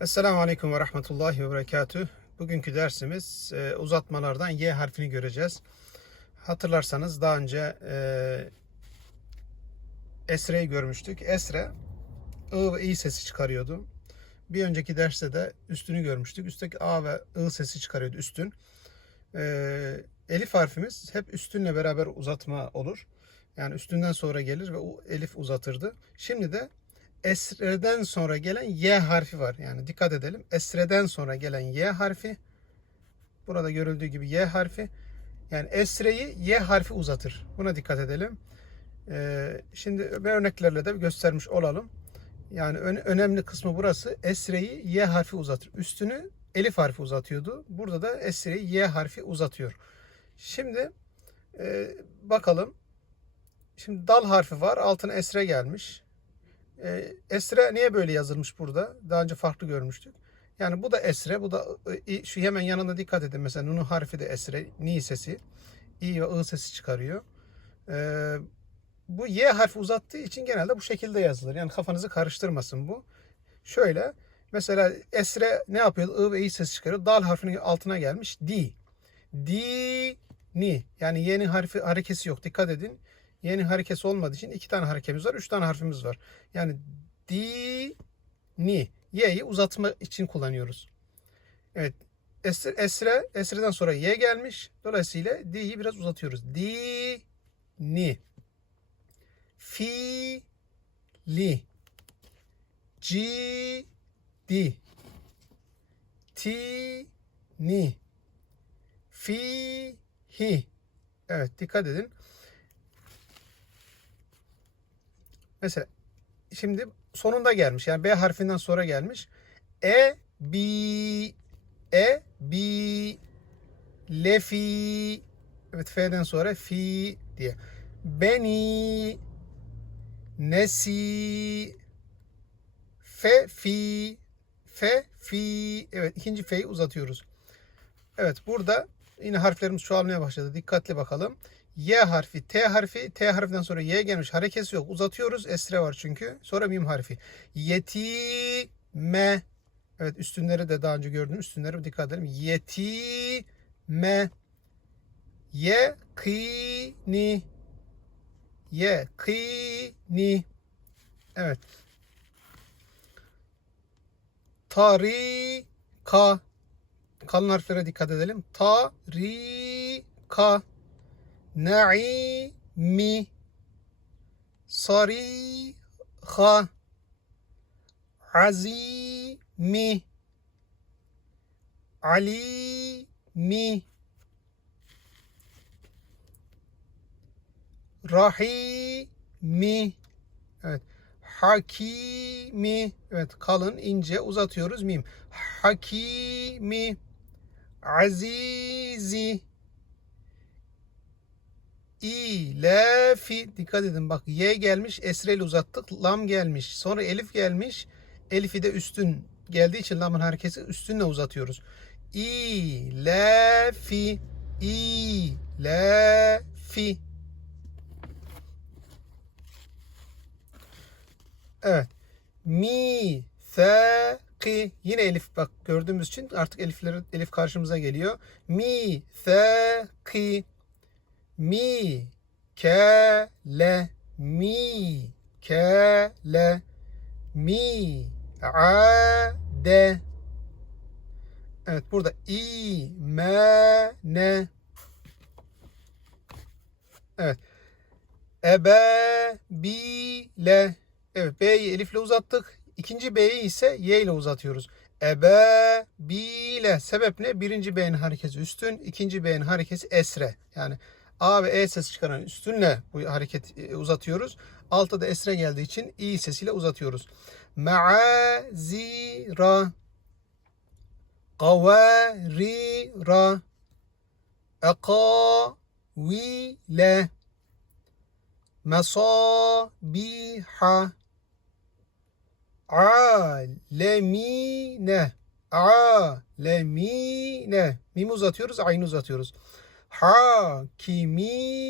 Esselamu Aleyküm ve Rahmetullahi ve Berekatüh. Bugünkü dersimiz e, uzatmalardan Y harfini göreceğiz. Hatırlarsanız daha önce e, Esre'yi görmüştük. Esre I ve İ sesi çıkarıyordu. Bir önceki derste de üstünü görmüştük. Üstteki A ve I sesi çıkarıyordu üstün. E, elif harfimiz hep üstünle beraber uzatma olur. Yani üstünden sonra gelir ve o elif uzatırdı. Şimdi de esreden sonra gelen y harfi var. Yani dikkat edelim. Esreden sonra gelen y harfi burada görüldüğü gibi y harfi yani esreyi y harfi uzatır. Buna dikkat edelim. Ee, şimdi bir örneklerle de göstermiş olalım. Yani ön- önemli kısmı burası. Esreyi y harfi uzatır. Üstünü elif harfi uzatıyordu. Burada da esreyi y harfi uzatıyor. Şimdi e, bakalım. Şimdi dal harfi var. Altına esre gelmiş. E, esre niye böyle yazılmış burada? Daha önce farklı görmüştük. Yani bu da esre, bu da i, şu hemen yanında dikkat edin. Mesela nunu harfi de esre, ni sesi, i ve ı sesi çıkarıyor. E, bu y harfi uzattığı için genelde bu şekilde yazılır. Yani kafanızı karıştırmasın bu. Şöyle mesela esre ne yapıyor? I ve i sesi çıkarıyor. Dal harfinin altına gelmiş. Di. Di ni. Yani y'nin harfi harekesi yok. Dikkat edin. Y'nin harekesi olmadığı için iki tane harekemiz var. Üç tane harfimiz var. Yani di ni. Y'yi uzatma için kullanıyoruz. Evet. Esre, esre, esreden sonra y gelmiş. Dolayısıyla di'yi biraz uzatıyoruz. Di ni. Fi li. Ci di. Ti ni. Fi hi. Evet dikkat edin. Mesela şimdi sonunda gelmiş. Yani B harfinden sonra gelmiş. E bi e bi lefi evet F'den sonra fi diye. Beni nesi fe fi fe fi evet ikinci fe'yi uzatıyoruz. Evet burada yine harflerimiz çoğalmaya başladı. Dikkatli bakalım. Y harfi, T harfi, T harfinden sonra Y gelmiş. Harekesi yok. Uzatıyoruz. Esre var çünkü. Sonra mim harfi. Yetime. Evet üstünleri de daha önce gördüm. Üstünlere dikkat edelim. Yetime. Yekini. Yekini. Evet. Tarika. Kalın harflere dikkat edelim. Tarika. Naimi Sariha Azimi Alimi Rahimi Evet. Hakimi Evet kalın ince uzatıyoruz mim. Hakimi Azizi İlefi dikkat edin bak Y gelmiş esreli uzattık lam gelmiş sonra elif gelmiş elifi de üstün geldiği için lamın hareketi üstünle uzatıyoruz. İlefi İlefi Evet. Mi Thaki yine elif bak gördüğümüz için artık elifleri elif karşımıza geliyor. Mi Thaki mi kele mi kele mi ade Evet burada imene Evet ebe bile Evet B'yi elifle uzattık. İkinci B'yi ise Y ile uzatıyoruz. Ebe bile sebep ne? Birinci B'nin hareketi üstün, ikinci B'nin hareketi esre. Yani A ve E ses çıkaran üstünle bu hareket uzatıyoruz. Altta da esre geldiği için İ sesiyle uzatıyoruz. Ma'azira qawarira aqawile masabiha alemine alemine mimi uzatıyoruz aynı uzatıyoruz hakimi